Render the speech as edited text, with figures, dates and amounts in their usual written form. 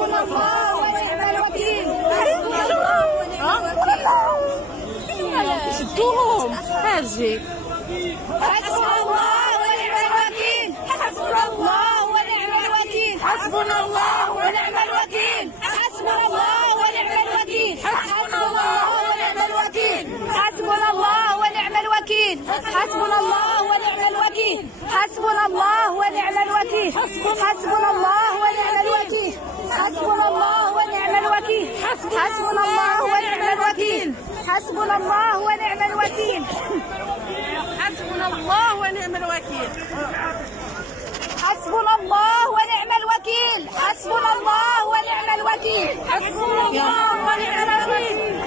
حسبنا الله ونعم الوكيل. حسبنا الله ونعم الوكيل. شدوهم هاجي. حسبنا الله ونعم الوكيل. حسبنا الله ونعم الوكيل. حسبنا الله ونعم الوكيل. حسبنا الله ونعم الوكيل. حسبنا الله ونعم الوكيل. حسبنا الله ونعم الوكيل. حسبنا الله ونعم الوكيل. حسبنا الله ونعم الوكيل. حسبنا الله ونعم الوكيل. حسبنا الله ونعم الوكيل. حسبنا الله ونعم الوكيل. حسبنا الله ونعم الوكيل. حسبنا الله ونعم الوكيل. حسبنا الله ونعم الوكيل. حسبنا الله ونعم الوكيل. حسبنا الله ونعم الوكيل.